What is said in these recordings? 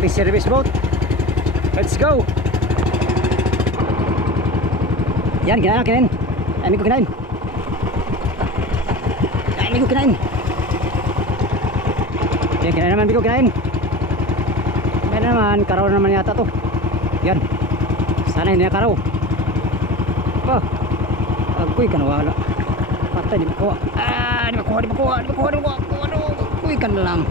ating service boat. Let's go. Yan, kinain, kinain. Ay, ko kinain. Ay, ko kinain. Yan, kinain naman, ko kinain. Yan naman, karaw naman yata to. Yan. Sana hindi na karaw. Oh. Agoy ka nawala. Patay, di makuha. Di makuha. Agoy ka na lang.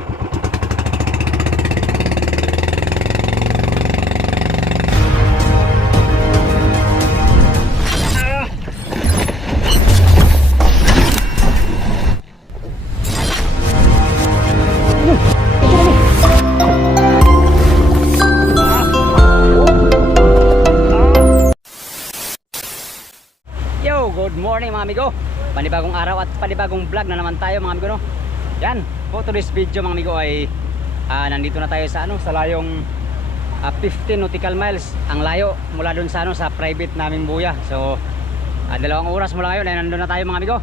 Good morning mga amigo. Panibagong araw at panibagong vlog na naman tayo mga amigo, no? Yan, for today's video mga amigo ay nandito na tayo sa sa layong 15 nautical miles ang layo mula dun sa sa private naming buya. So 2 oras mula ngayon ay nandun na tayo mga amigo.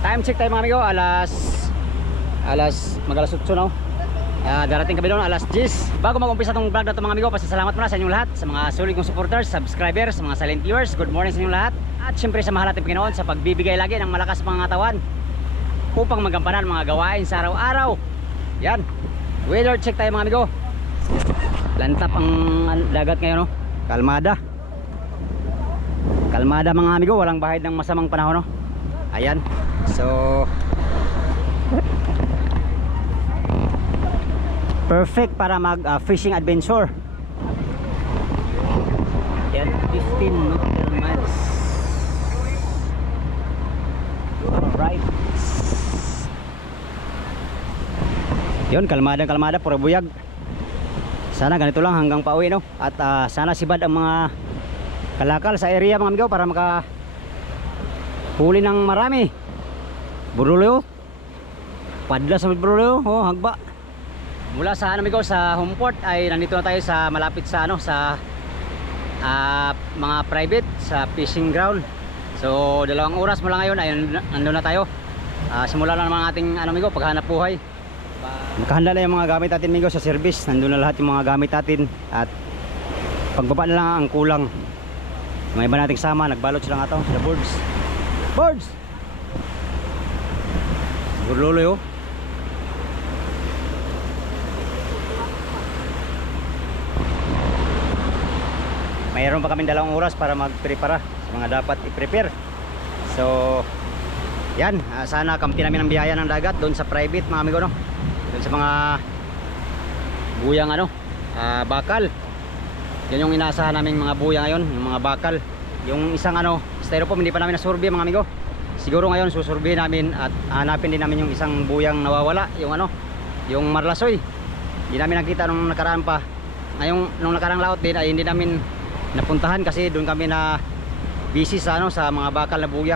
Time check tayo mga amigo, mag-alas 8 na. Darating kami doon alas 10. Bago mag-umpisa tong vlog na to mga amigo, pasasalamat muna sa inyong lahat, sa mga sulit kong supporters, subscribers, sa mga silent viewers. Good morning sa inyong lahat. At syempre sa mahal nating Panginoon sa pagbibigay lagi ng malakas mga katawan upang magampanan mga gawain sa araw-araw. Yan, weather check tayo mga amigo. Lantap ang dagat ngayon, no? Kalmada mga amigo, walang bahid ng masamang panahon, no? Ayan, so perfect para mag fishing adventure. Yan, 15 nautical miles. Right. Yun, kalmada, pura buyag. Sana ganito lang hanggang pauwi, no? At sana sibad ang mga kalakal sa area mga amigo para maka huli ng marami. Burulyo, padla sa burulyo, oh, hagba. Mula sa amigo sa Homeport ay nandito na tayo sa malapit sa sa mga private sa fishing ground. So 2 oras mula ngayon ay nandun na tayo. Simula na naman ating amigo paghanap buhay. Nakahanda na yung mga gamit natin amigo sa service. Nandun na lahat yung mga gamit natin at pagbaba na lang ang kulang. Mga iba nating sama, nagbalot sila nga to, the birds. Burluloy, oh. Mayroon pa kami 2 oras para mag-prepara sa mga dapat i-prepare. So yan, sana kamti namin ang biyaya ng dagat doon sa private mga amigo, no? Doon sa mga buyang bakal. Yan yung inaasahan naming mga buya ngayon, yung mga bakal. Yung isang styrofoam hindi pa namin nasurvey mga amigo. Siguro ngayon susurvey namin at hanapin din namin yung isang buyang nawawala, yung yung marlasoy. Hindi namin nakita nung nakaraan pa. Ngayong nung nakarang laot din ay hindi namin napuntahan kasi doon kami na busy sa sa mga bakal na buya.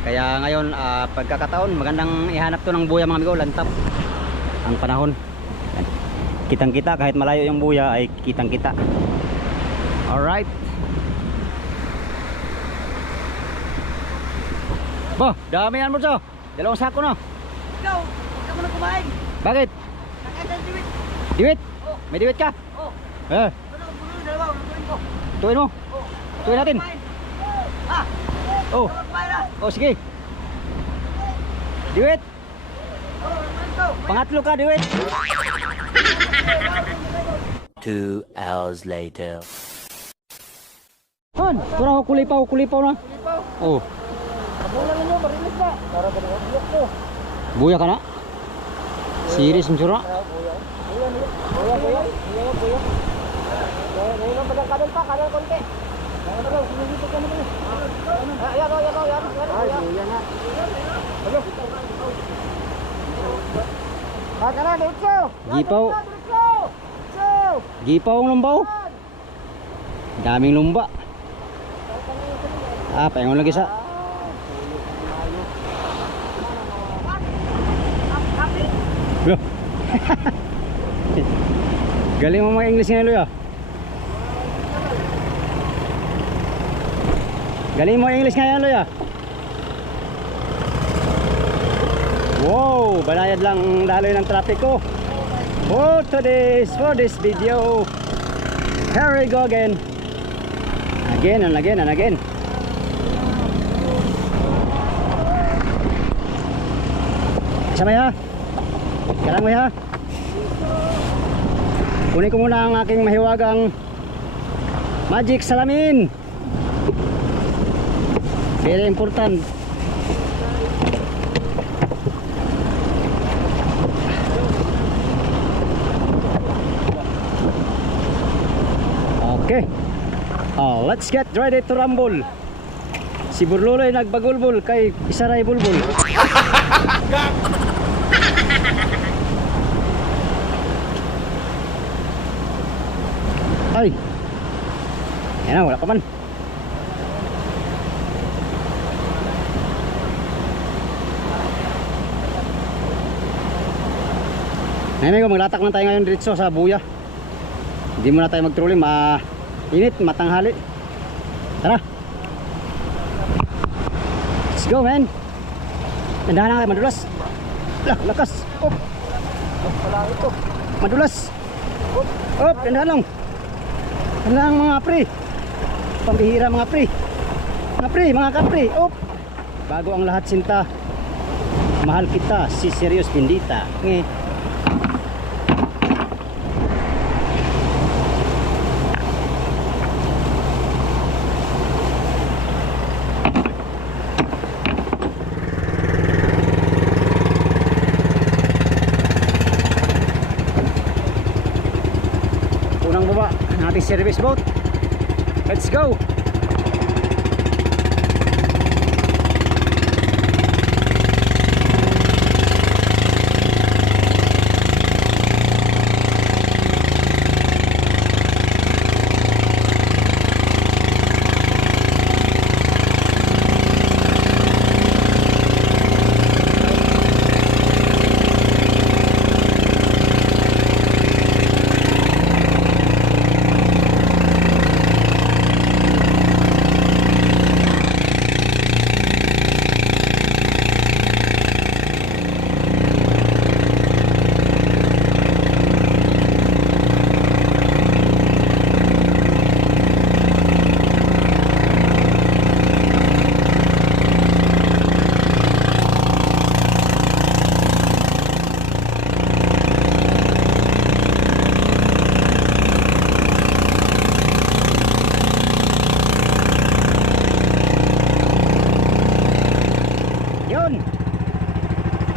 Kaya ngayon pagkakataon magandang ihanap to ng buya mga amigo, lantap ang panahon. Kitang kita kahit malayo yung buya ay kitang kita. Alright. Bo, dami yan mo so. 2 sako na. Ikaw, huwag ka muna kumain. Bakit? Nakailan diwit. Diwit? Oh. May diwit ka? Oh. Eh, Dalawa, unahin ko. tuwin mo. Oh. Tuwin natin. Ha? Oh. Kumain na. Oh, sige. Diwit. Oh, unahin ko. Pangatlo ka, diwit. 2 hours later. Han, kurang kulipaw na. Lipaw. Oh, Kabulan ninyo, marinig na. Para ka naman biyok ko. buya ka na. Serious mo sura. Buya. Ngayon pa kadal konti. Kadal, sinigito ka naman. Ayan. Ay, buya na. Tara, diretso. Gipaw. Gipaw ang lumbaw. Daming lumba. Paingon lagi sa. Loh. Galing mo mag-English ngayon, Luya. Galing mo English ngayon, Luya. Wow, banayad lang ang daloy ng trapiko. for this video. Here we go again. Again and again and again. Sama ya. Kalang mo ya. Kunin ko muna ang aking mahiwagang magic salamin. Very important. Okay. Oh, let's get ready to rumble. Si Burluloy nagbagulbul kay Isaray bulbul. Ay. Yan na, wala pa man. Ngayon ko, maglatak lang tayo ngayon diretso sa buya. Hindi muna tayo mag-trolling, mainit, matanghali. Tara. Let's go, man. Nandahan na kayo, madulas. Lakas. Op. Madulas. Op, nandahan lang. Nandahan lang mga pre. Pambihira mga pre. Mga kapre. Op. Bago ang lahat sinta, mahal kita, si Serious Bendita. Unang baba ng ating service boat. Let's go.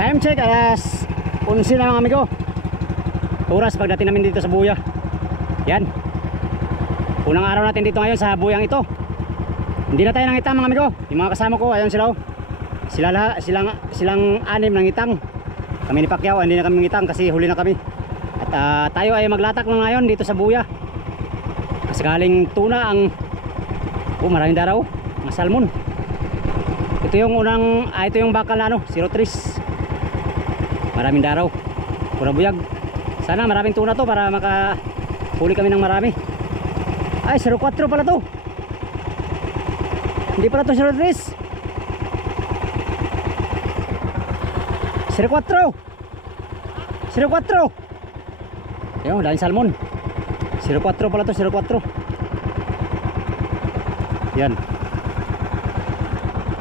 Time check, alas 11 na mga amigo. Oras pagdating namin dito sa buya. Yan. Unang araw natin dito ngayon sa buyang ito. Hindi na tayo nangitang mga amigo. Yung mga kasama ko, ayun sila. Silang anim nangitang. Kami ni Pacquiao, hindi na kami nangitang kasi huli na kami. At tayo ay maglatak na ngayon dito sa buya. Kasi galing tuna ang maraming daraw, mga salmon. Ito yung ito yung bakal na 03. Maraming daraw, pura buyag. Sana maraming tuna to para makahuli kami ng marami. Ay, 04 pala to. Hindi pala to 03. 04. 04. Ayun, daming salmon. 04 pala to, 04. Yan.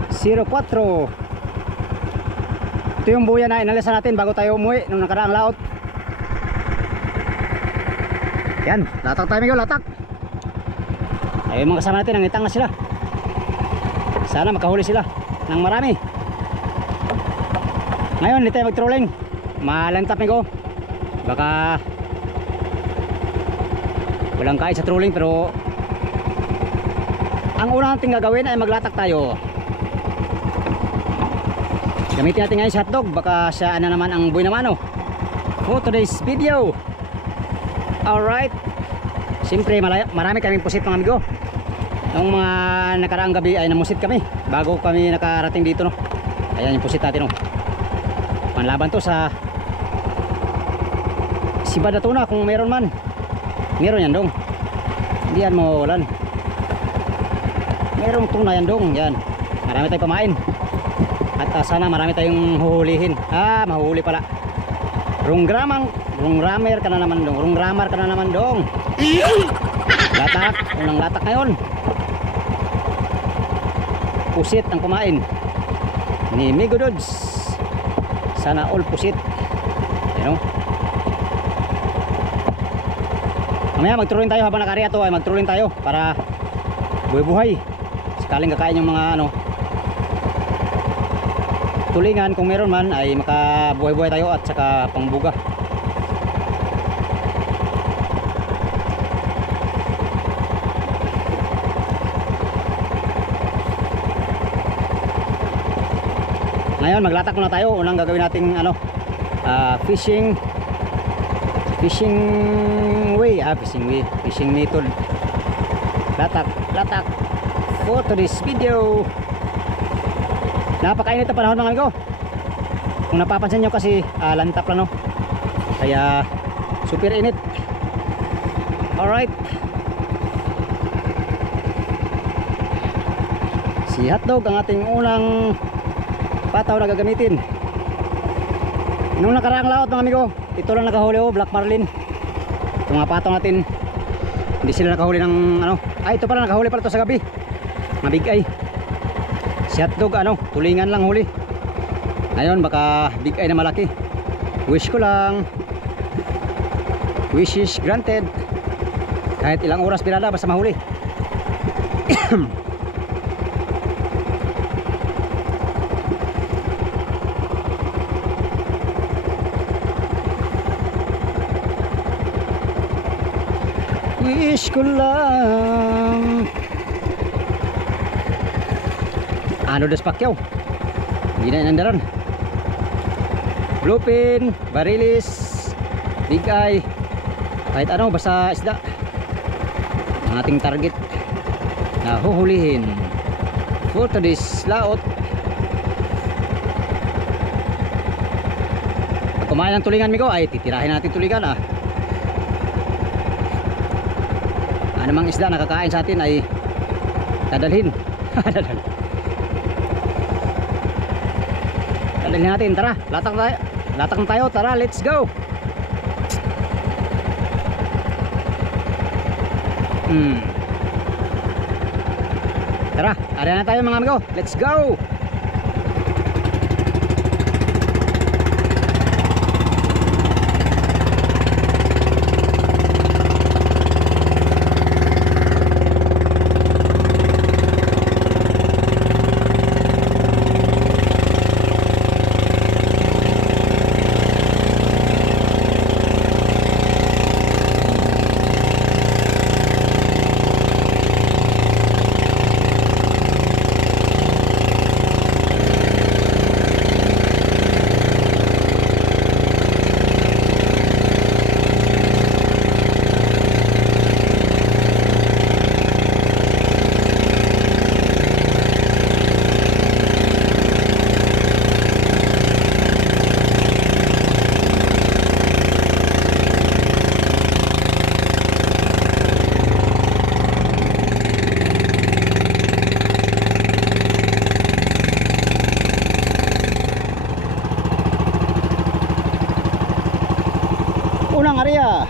04. Ito yung buya na inalisan natin bago tayo umuwi nung nakaraang laot. Yan, latak tayo amigo, latak. Ayun mga kasama natin, nangitang na sila. Sana makahuli sila ng marami. Ngayon, hindi tayo mag-trolling. Malantap amigo. Baka walang kain sa trolling, pero ang unang natin gagawin ay maglatak tayo. Gamitin natin ngayon sa hotdog. Baka siya naman ang buhay naman for today's video. Alright. Siyempre marami kaming pusit mga amigo. Noong mga nakaraang gabi ay namusit kami bago kami nakarating dito Ayan yung pusit natin Panlaban to sa sibad na tuna kung meron man. Meron yan dong. Hindi yan mawawalan. Merong tuna yan dong. Yan. Marami tayong pamain. At sana marami tayong huhulihin. Mahuhuli pala. Rung ramer ka na naman dong. Rung ramar ka na naman dong. Latak. Unang latak ngayon. Pusit ang kumain ni Migo Dudes. Sana all pusit. Yan o. Mamaya magturuin tayo habang nakariya to ay magturuin tayo para buhay-buhay. Sakaling kakain yung mga ano tulingan, kung meron man ay makabuhay-buhay tayo at saka pangbuga. Ngayon maglatak muna tayo. Unang gagawin nating ano, fishing method. Latak for today's video. Napakainit na panahon mga amigo. Kung napapansin nyo kasi lantap lang no, kaya super init. Alright, si hotdog ang ating unang pataw na gagamitin. Nung nakaraang laot mga amigo, ito lang nakahuli black marlin. Itong mga pataw natin hindi sila nakahuli ng ano, ito pala nakahuli pala ito sa gabi, mabig-ay. Si hotdog ano, tulingan lang huli. Ngayon baka big eye na malaki. Wish ko lang, wish is granted. Kahit ilang oras pinala basta mahuli. Wish ko lang. Ano das pakyaw? Hindi na inandaran. Bluefin, barilis, big eye, kahit ano basta isda ang ating target na huhulihin for today's laot. Pag kumain ng tulingan migo ay titirahin natin tulingan anumang isda nakakain sa atin ay dadalhin. Dadalhin natin, tara, latak na tayo, tara, let's go. Tara, area na tayo mga amigo, let's go. Unang area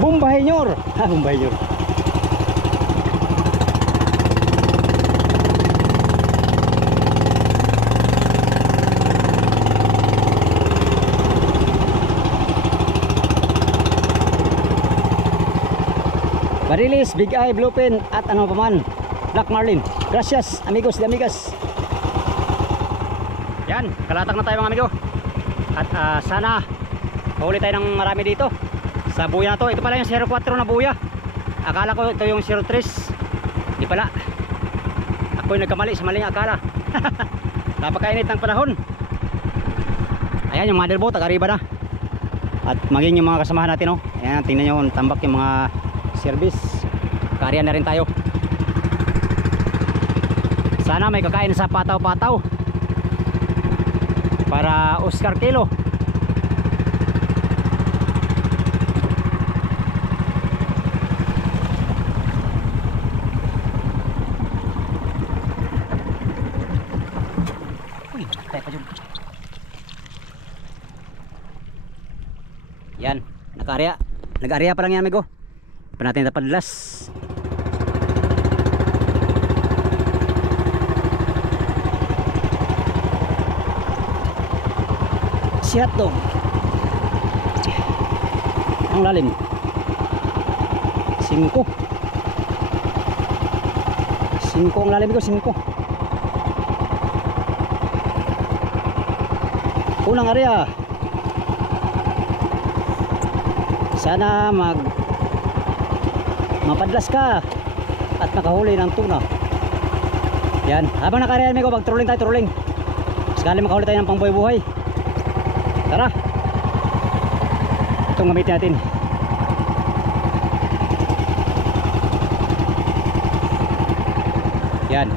Bumbahinyor. Bumbahinyor. Barilis, big eye, bluefin at ano pa man, black marlin. Gracias amigos de amigas. Yan, kalatak na tayo mga amigo. At sana mahuli tayo ng marami dito sa buya na to. Ito pala yung 04 na buya. Akala ko ito yung 03. Di pala. Ako yung nagkamali sa maling akala. Napakainit ng panahon. Ayan yung mother boat, tagariba na. At maging yung mga kasamahan natin, oh. Ayan, tingnan nyo, tambak yung mga service. Karya na rin tayo. Sana may kakain sa pataw-pataw para Oscar kilo. Uy, tayo pa dyan. Yan, nag-area pa lang yan amigo. Pa natin napadlas. Sihat dong. Ang lalim. 5 ang lalim ko, 5. Unang area. Sana mapadlas ka at makahuli ng tuna. Yan, habang naka-area ko, mag-trolling tayo, trolling. Sakali makahuli tayo ng pangbuhay-buhay. Tara. Itong gamitin natin. Yan.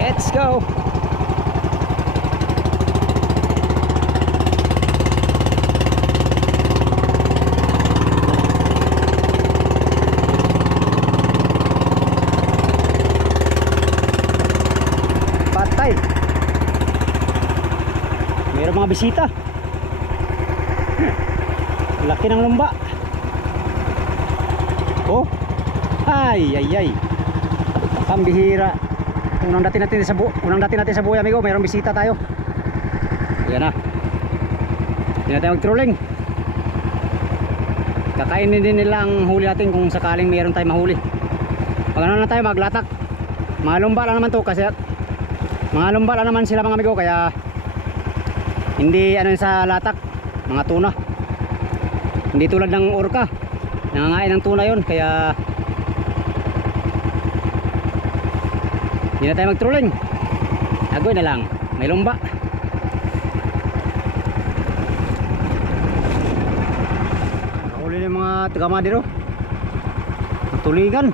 Let's go. Patay. Mayroong mga bisita. Laki ng lumba. Oh. Ay. Pambihira. Unang dati natin sa buhay amigo, mayroong bisita tayo. Yan na. Hindi natin mag-trolling. Kakainin din nila ang huli natin kung sakaling mayroon tayong mahuli. Pag ano na tayo, maglatak. Mga lumba lang naman to kasi mga lumba lang naman sila mga amigo, kaya hindi ano sa latak, mga tuna. Hindi tulad ng orca, nangangain ng tuna yon, kaya hindi na tayo mag-trolling. Agoy na lang, may lumba. Nahuli na yung mga taga-madero. Tulingan.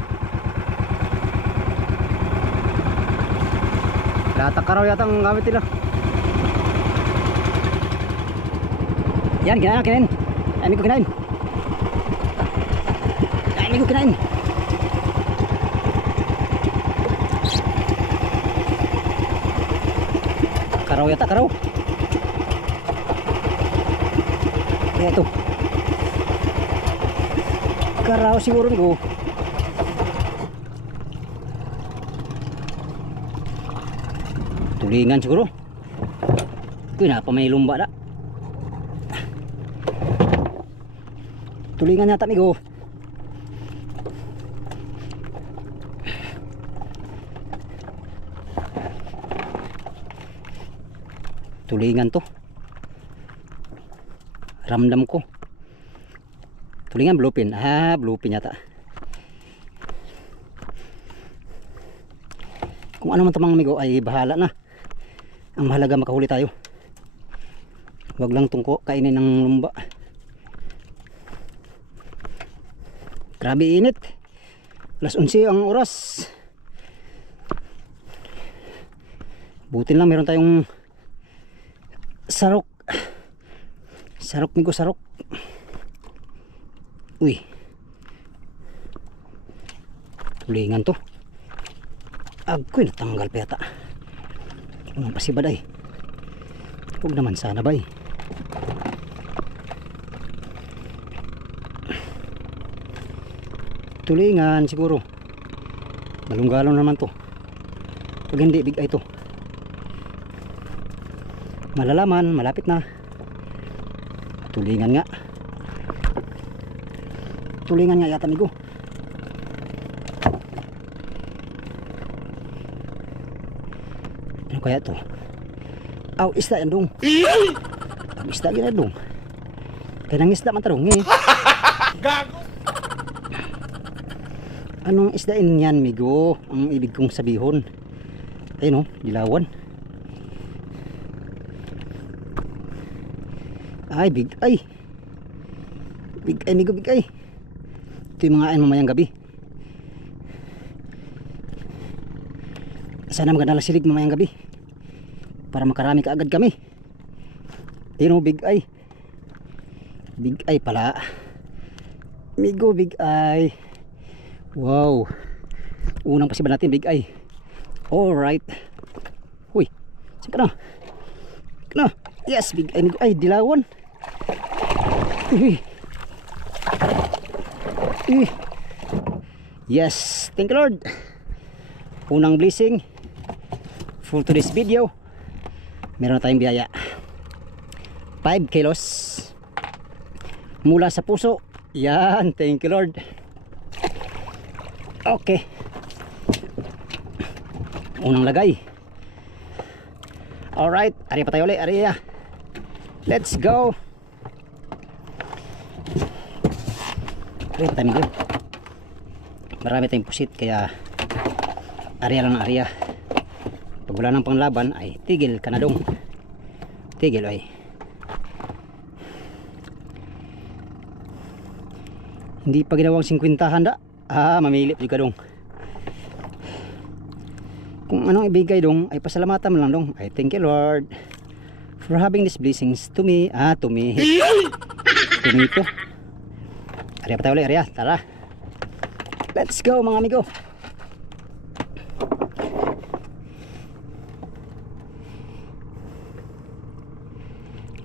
Latak ka raw yata ang gamit nila. Yan, kinain. Ay, ko kinain. Ay, ko kinain. Karaw yata, karaw. Kaya ito. Karaw siguro ko. Tulingan siguro. Kaya pa may lumba na. Tulingan yata amigo. Tulingan to. Ramdam ko. Tulingan, bluefin. Bluefin yata. Kung ano man ito mga amigo ay bahala na. Ang mahalaga makahuli tayo. Huwag lang tungko kainin ng lumba. Grabe init. Alas 11 ang oras. Buti lang meron tayong sarok. Sarok migo, sarok. Uy. Tulingan to. Agoy, natanggal pa yata. Unang pasibad ay. Huwag naman sana ba eh. Tulingan siguro. Galong-galong naman to. Pag hindi, big eye to. Malalaman, malapit na. Tulingan nga. Tulingan nga yata amigo. Ano kaya to? Aw, isda yan dong. Ang isda yan dong. Kaya nang isda matarong eh. Gago. Anong isdain yan migo? Ang ibig kong sabihon. Ayun o, dilawan. Ay, big ay. Big ay migo, big ay. Ito yung mga ayan mamayang gabi. Sana maganda lang silig mamayang gabi. Para makarami kaagad kami. Ayun o, big ay. Big ay pala. Migo, big ay. Wow. Unang pasibad natin, big eye. Alright. Uy, saan ka na? Ka na. Yes, big eye. Ay, dilawan. Uy. Uy. Yes, thank you Lord. Unang blessing for today's video. Meron na tayong biyaya. 5 kilos mula sa puso. Yan, thank you Lord. Okay. Unang lagay. Alright, ari pa tayo ulit, ari. Let's go. Ari pa tayo mag-go. Marami tayong pusit, kaya area lang ng area. Pag wala nang panglaban ay tigil ka na dong. Tigil ay. Hindi pa ginawang 50 handa. Mamili juga dong. Kung anong ibigay dong ay pasalamatan mo lang dong. I thank you Lord for having these blessings to me. To me. To me to. Area pa tayo ulit, area. Tara. Let's go mga amigo.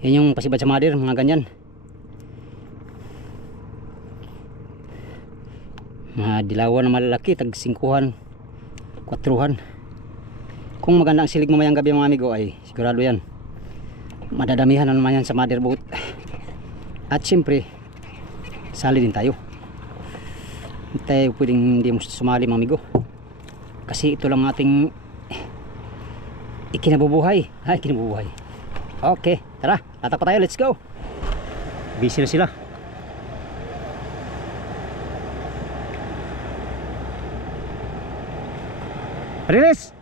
Yan yung pasibad sa madir, mga ganyan. Mga dilawan na malalaki, tag 5-an, 4-an. Kung maganda ang silig mamayang gabi mga amigo ay sigurado yan. Madadamihan na naman yan sa mother boat. At syempre, sali din tayo. Hindi tayo pwedeng hindi mo sumali mga amigo. Kasi ito lang ating ikinabubuhay. Ikinabubuhay. Okay, tara, tatak pa tayo, let's go. Busy na sila. Rilis!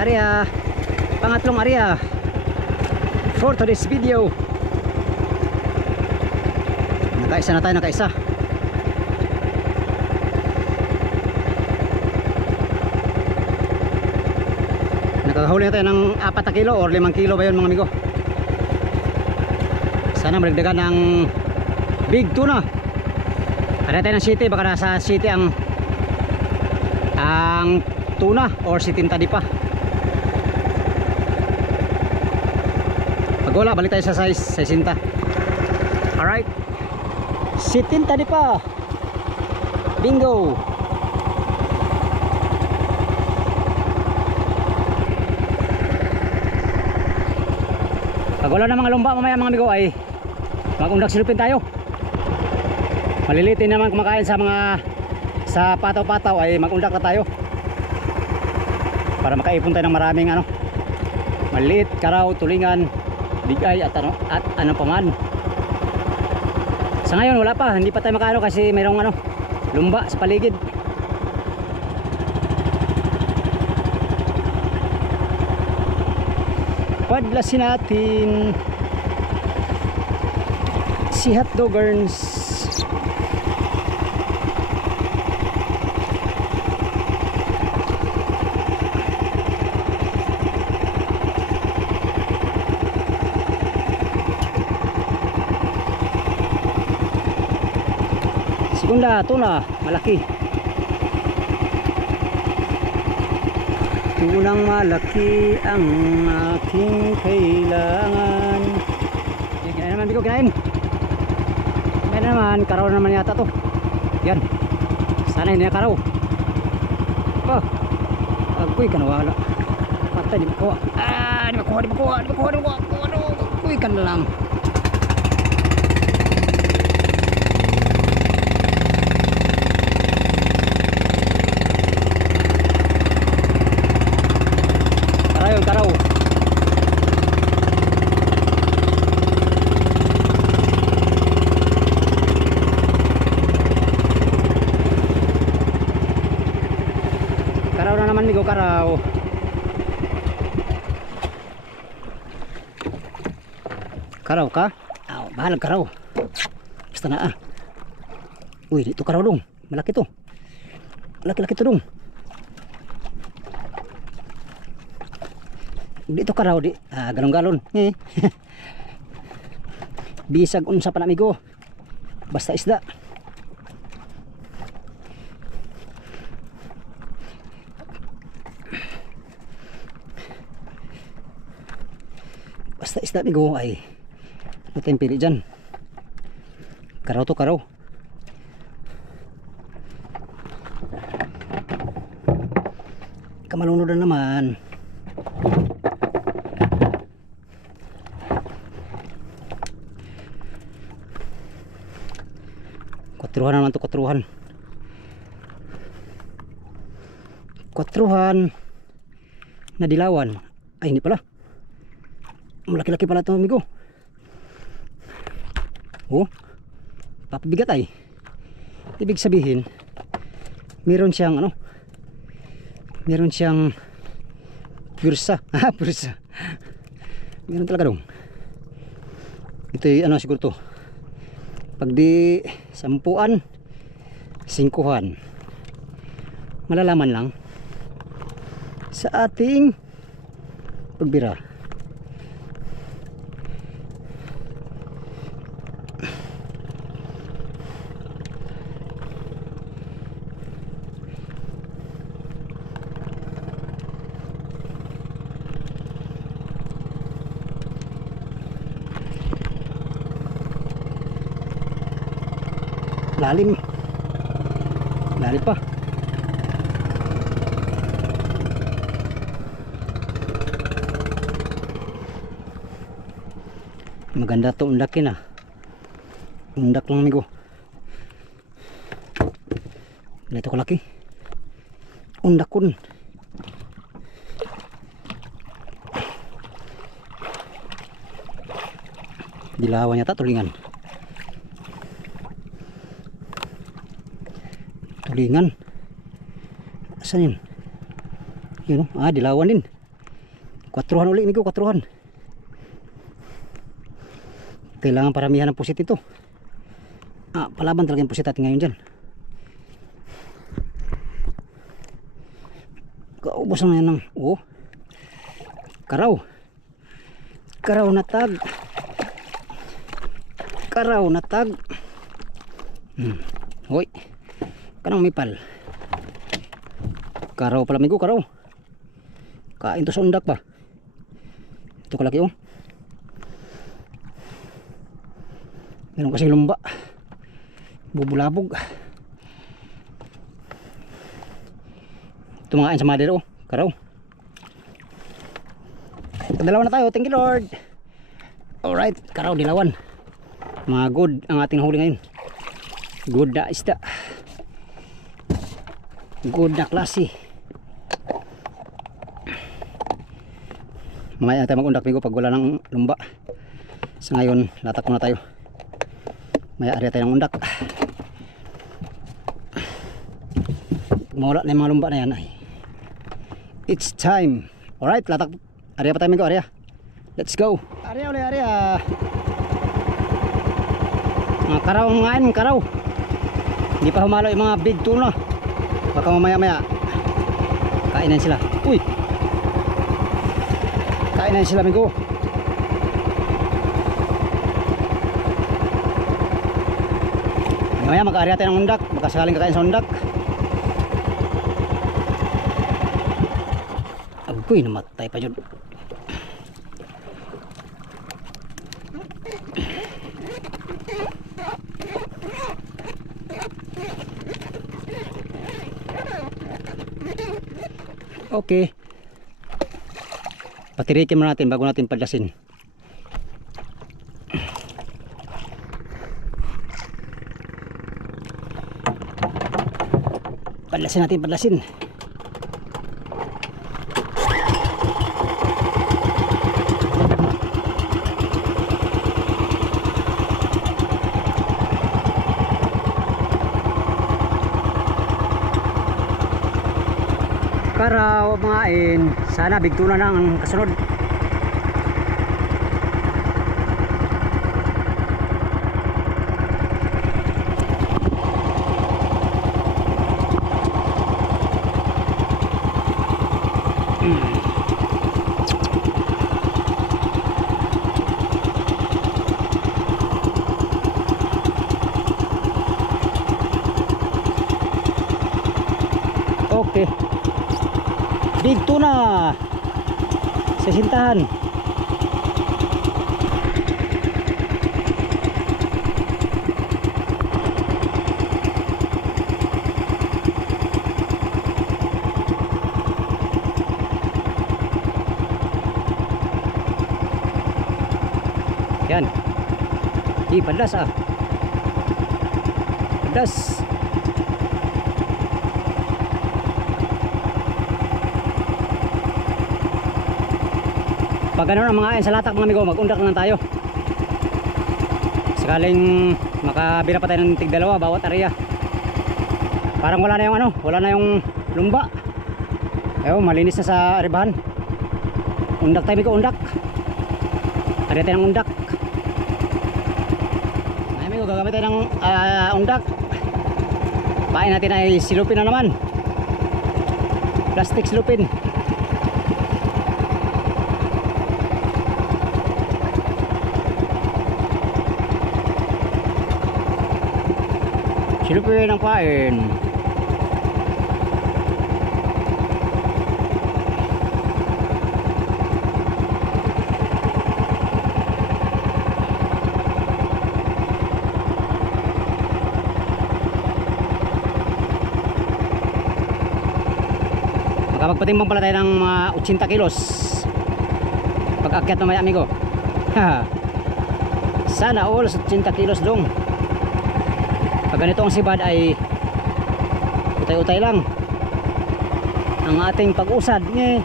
Area. Pangatlong area for today's video. Nakaisa na tayo, nakaisa. Nakahuli na tayo ng 4 na kilo or 5 kilo ba yun mga amigo. Sana maragdagan ng big tuna. Ada tayo ng city, baka nasa city ang tuna or sitinta di pa. Pag wala, balik tayo sa size 60. Alright, sitinta di pa. Bingo. Pag wala na mga lumba mamaya mga amigo ay mag-undak silupin tayo. Malilitin naman kumakain sa pataw-pataw ay mag-undak na tayo para makaipon tayo ng maraming maliit, karaw, tulingan, bigay at ano pa man. Sa ngayon wala pa, hindi pa tayo makaano kasi mayroong lumba sa paligid. Padlasin natin si hotdoggers. Segunda, tuna, malaki. Tunang malaki ang aking kailangan. Kinain naman, Biko, kinain. Kinain naman, karaw naman yata to. Yan. Sana hindi na karaw. Agoy ka nawala. Patay, di makuha. Di makuha. Agoy ka na lang. Karaw. Karaw na naman, Migo, karaw. Karaw ka? Bahalag karaw. Basta na Uy, dito karaw dong. Malaki to. Laki-laki to dong. Dito ka raw di. Galon-galon. Bisag unsa pa na amigo. Basta isda. Basta isda amigo ay ano tayong pili dyan. Karaw to karaw. Kamalunod na naman. Kwatruhan naman to, kwatruhan. Kwatruhan na dilawan. Ay hindi pala. Malaki-laki pala ito amigo. Oh, papabigat ay. Ibig sabihin meron siyang ano, meron siyang pursa. Pursa. Meron talaga dong. Ito ano siguro to. Pag di 10-an, 5-an. Malalaman lang sa ating pagbira. Lalim. Lalim pa. Maganda to undakin undak lang amigo. Ito ko laki undakon. Dilawan yata tulingan. Tulingan. Asan yun? Yun dilawan din. Kwatruhan ulit amigo, kwatruhan. Kailangan paramihan ng pusit ito. Palaban talaga yung pusit natin ngayon dyan. Kaubos na yan ng karaw. Karaw na tag. Karaw na tag. Hoy. Kanang mipal. Karaw pala amigo, karaw. Kain to sa undak ba? Ito kalaki meron kasing lumba. Bubulabog. Tumakain sa madero. Karaw. Dalawa na tayo. Thank you Lord. Alright. Karaw dilawan. Mga good ang ating huli ngayon. Good na isda. Good na klase. Mamaya tayo mag-undak amigo pag wala ng lumba. Sa ngayon latak muna tayo. Maya ari tayo ng undak. Mawala na yung mga lumba na yan ay. It's time. Alright, latak. Area pa tayo amigo, area. Let's go. Area ulit, area. Mga karaw ngayon, karaw. Hindi pa humalo yung mga big tuna. Baka mamaya kainan sila. Uy. Kainan sila amigo. Mamaya mag-area tayo ng undak. Baka sakaling kakain sa undak. Agoy, namatay pa dyan. Okay. Patirikin mo natin bago natin padlasin. Padlasin natin, padlasin. Karaw mangain, sana big tuna na ang kasunod. Big tuna sa sintahan. Yan. Padas ah. Padas. Pag ano ang mga ensalatak mga amigo, mag-undak na lang tayo. Sakaling makabira pa tayo ng tig-dalawa bawat area. Parang wala na yung ano, wala na yung lumba. Ewan, malinis na sa aribahan. Undak tayo amigo, undak. Area tayo ng undak. Ay amigo, gagamit tayo ng undak. Pain natin ay silupin na naman. Plastic silupin. Silupin ang pain. Makapagpatimbang pala tayo ng mga 80 kilos pag-akyat mamaya amigo. Sana all 80 kilos dong. Pag ganito ang sibad ay utay-utay lang ang ating pag-usad niya.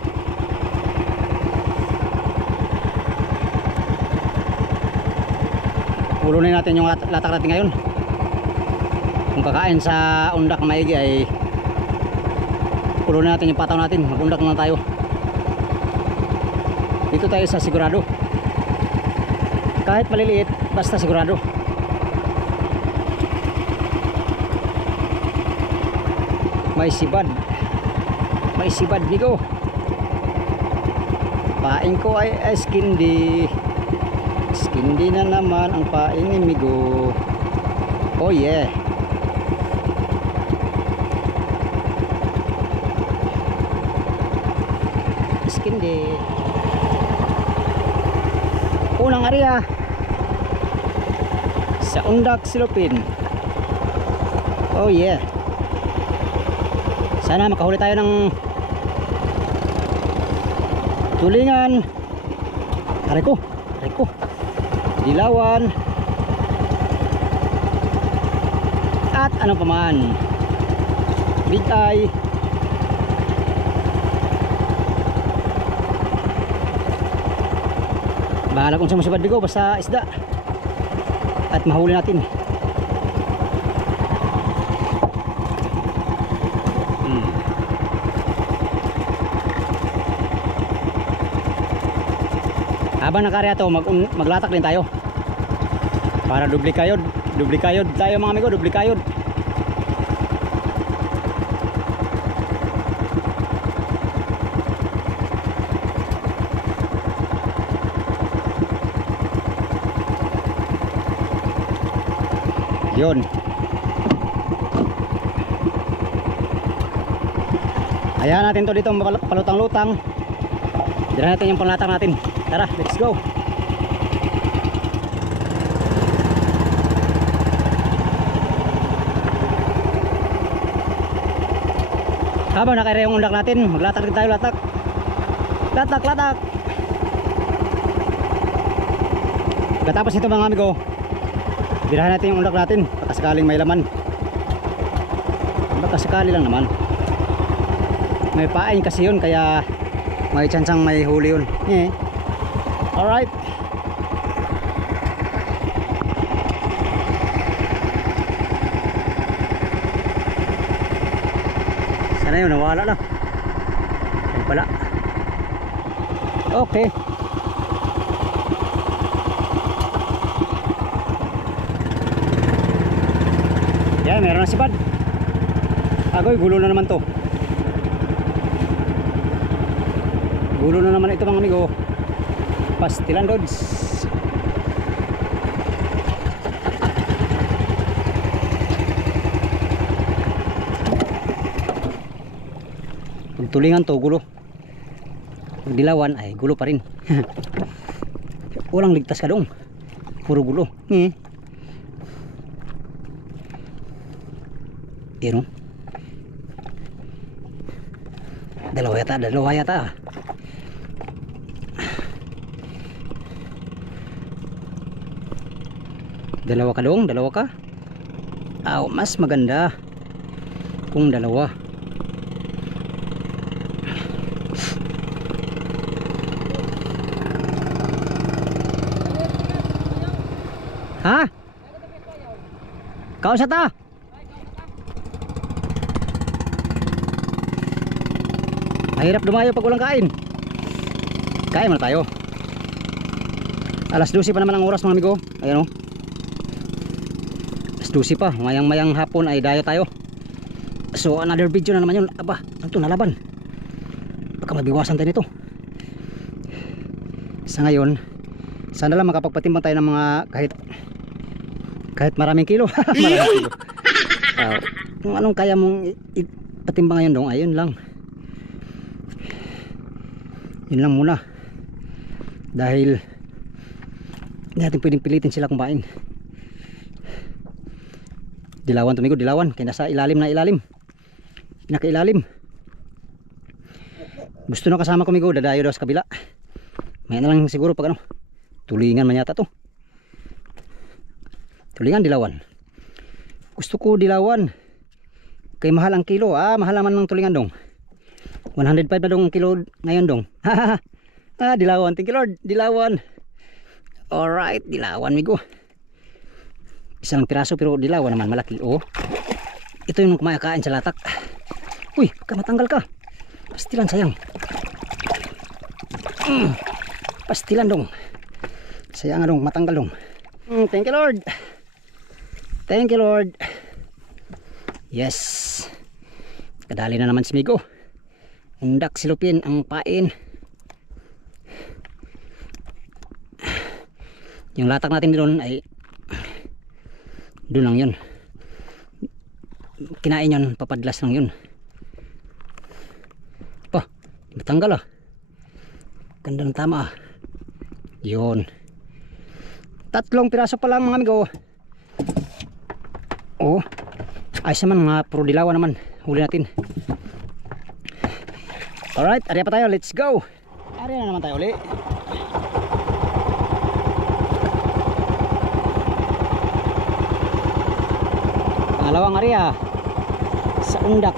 Pulunin natin yung latak natin ngayon. Kung kakain sa undak na maigi ay pulunin natin yung pataw natin. Mag-undak na tayo. Dito tayo sa sigurado. Kahit maliliit, basta sigurado. May sibad. May sibad bigo. Pain ko ay skindi. Skindi na naman ang pain ni Migo. Oh yeah. Skindi. Unang area sa undak silupin. Oh yeah. Sana makahuli tayo ng tulingan. Aray ko. Dilawan. At ano pa man. Big eye. Bahala kung sumusibad bigo basta isda. At mahuli natin. Habang nakarya to, maglatak din tayo para duplikayod tayo mga amigo, duplikayod. Yun. Ayan natin to dito palutang-lutang. Dira natin yung panlatak natin. Tara, let's go. Habang nakaira yung undak natin, maglatak din tayo, latak. Latak. Pagkatapos ito mga amigo, birahan natin yung undak natin, pakasakaling may laman. Pakasakali lang naman. May pain kasi yun, kaya may chansang may huli yun. Alright. Sana yun, nawala na. Ayun pala. Okay. Yan, meron na sibad. Agoy, gulo na naman to. Gulo na naman ito mga amigo. Pastilan rods. Tulingan to, gulo. Pag dilawan ay gulo pa rin. Walang ligtas ka doon. Puro gulo. Yan o. Dalawa yata. Dalawa ka dong, dalawa ka. Mas maganda kung dalawa. Ha? Kau sa ta? Mahirap dumayo pag walang kain. Kain muna tayo. Alas 12 pa naman ang oras mga amigo. Ayan o. Alas 12 pa. Mayang hapon ay dayo tayo. So another video na naman yun. Aba, ano ito nalaban? Baka mabiwasan tayo nito. Sa ngayon, sana lang makapagpatimbang tayo ng mga kahit maraming kilo. Maraming kilo. Kung anong kaya mong patimbang ngayon dong, ayun lang. Yun lang muna. Dahil hindi natin pwedeng pilitin sila kumain. Dilawan tumigo, dilawan. Kaya nasa ilalim na ilalim. Pinakailalim. Gusto na kasama kumigo, dadayo daw sa kabila. May na lang siguro pag ano. Tulingan man yata to. Tulingan, dilawan. Gusto ko dilawan. Kay mahal ang kilo. Mahal naman ng tulingan dong. 105 na dong ang kilo ngayon dong. Dilawan. Thank you Lord. Dilawan. Alright, dilawan migo. Isang piraso pero dilawan naman malaki. Ito yung kumakain sa latak. Uy, matanggal ka. Pastilan sayang. Pastilan dong. Sayang dong, matanggal dong. Thank you Lord. Thank you Lord. Yes. Kadali na naman si Migo. Undak silupin ang pain. Yung latak natin doon ay doon lang yun. Kinain yun, papadlas lang yun. Matanggal ganda ng tama yun. 3 piraso pa lang mga amigo. Ayos naman, mga puro dilawan naman. Huli natin. Alright, area pa tayo, let's go. Area na naman tayo uli. Pangalawang area sa undak.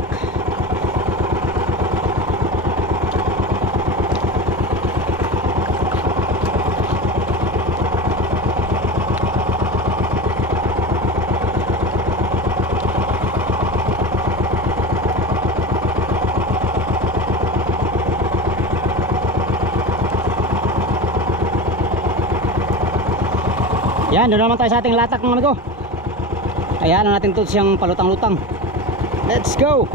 Yan, doon naman tayo sa ating latak mga amigo. Ayan na natin ito siyang palutang-lutang. Let's go!